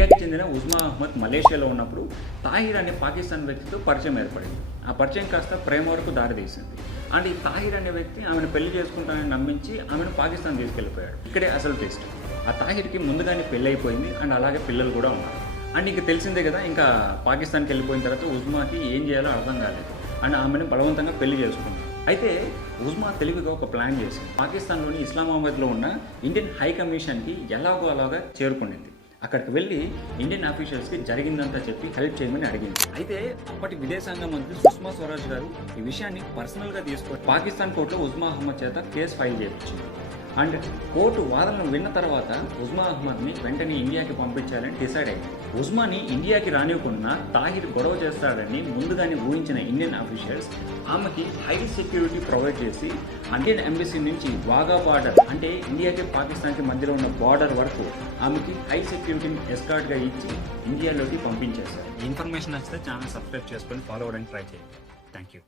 ఇండియాకి చెందిన ఉజ్మా అహ్మద్ మలేషియాలో ఉన్నప్పుడు తాహిర్ అనే పాకిస్తాన్ వ్యక్తితో పరిచయం ఏర్పడింది. ఆ పరిచయం కాస్త ప్రేమ వరకు దారితీసింది. అండ్ ఈ తాహిర్ అనే వ్యక్తి ఆమెను పెళ్లి చేసుకుంటానని నమ్మించి ఆమెను పాకిస్తాన్ తీసుకెళ్ళిపోయాడు. ఇక్కడే అసలు ట్విస్ట్. ఆ తాహిర్కి ముందుగానే పెళ్ళి అయిపోయింది అండ్ అలాగే పిల్లలు కూడా ఉన్నారు. అండ్ ఇంక తెలిసిందే కదా, ఇంకా పాకిస్తాన్కి వెళ్ళిపోయిన తర్వాత ఉజ్మాకి ఏం చేయాలో అర్థం కాలేదు అండ్ ఆమెను బలవంతంగా పెళ్లి చేసుకున్నాడు. అయితే ఉజ్మా తెలివిగా ఒక ప్లాన్ చేసి పాకిస్తాన్లోని ఇస్లామాబాద్లో ఉన్న ఇండియన్ హై కమిషన్కి ఎలాగో అలాగా చేరుకునింది. అక్కడికి వెళ్ళి ఇండియన్ ఆఫీషియల్స్కి జరిగిందంతా చెప్పి హెల్ప్ చేయమని అడిగింది. అయితే అప్పటి విదేశాంగ మంత్రి సుష్మా స్వరాజ్ గారు ఈ విషయాన్ని పర్సనల్గా తీసుకొని పాకిస్తాన్ కోర్టులో ఉజ్మా అహ్మద్ చేత కేసు ఫైల్ చేయించింది. అండ్ కోర్టు వాదనలు విన్న తర్వాత ఉజ్మా అహ్మద్ని వెంటనే ఇండియాకి పంపించాలని డిసైడ్ అయింది. ఉజ్మాని ఇండియాకి రానివ్వకుండా తాహిర్ గొడవ చేస్తాడని ముందుగానే ఊహించిన ఇండియన్ ఆఫీషియల్స్ ఆమెకి హై సెక్యూరిటీ ప్రొవైడ్ చేసి ఇండియన్ ఎంబసీ నుంచి వాఘా బార్డర్ అంటే ఇండియాకి పాకిస్తాన్కి మధ్యలో ఉన్న బార్డర్ వరకు ఆమెకి హై సెక్యూరిటీని ఎస్కార్ట్గా ఇచ్చి ఇండియాలోకి పంపించేశారు. ఇన్ఫర్మేషన్ నచ్చితే ఛానల్ సబ్స్క్రైబ్ చేసుకొని ఫాలో అవ్వడానికి ట్రై చేయండి. Thank you.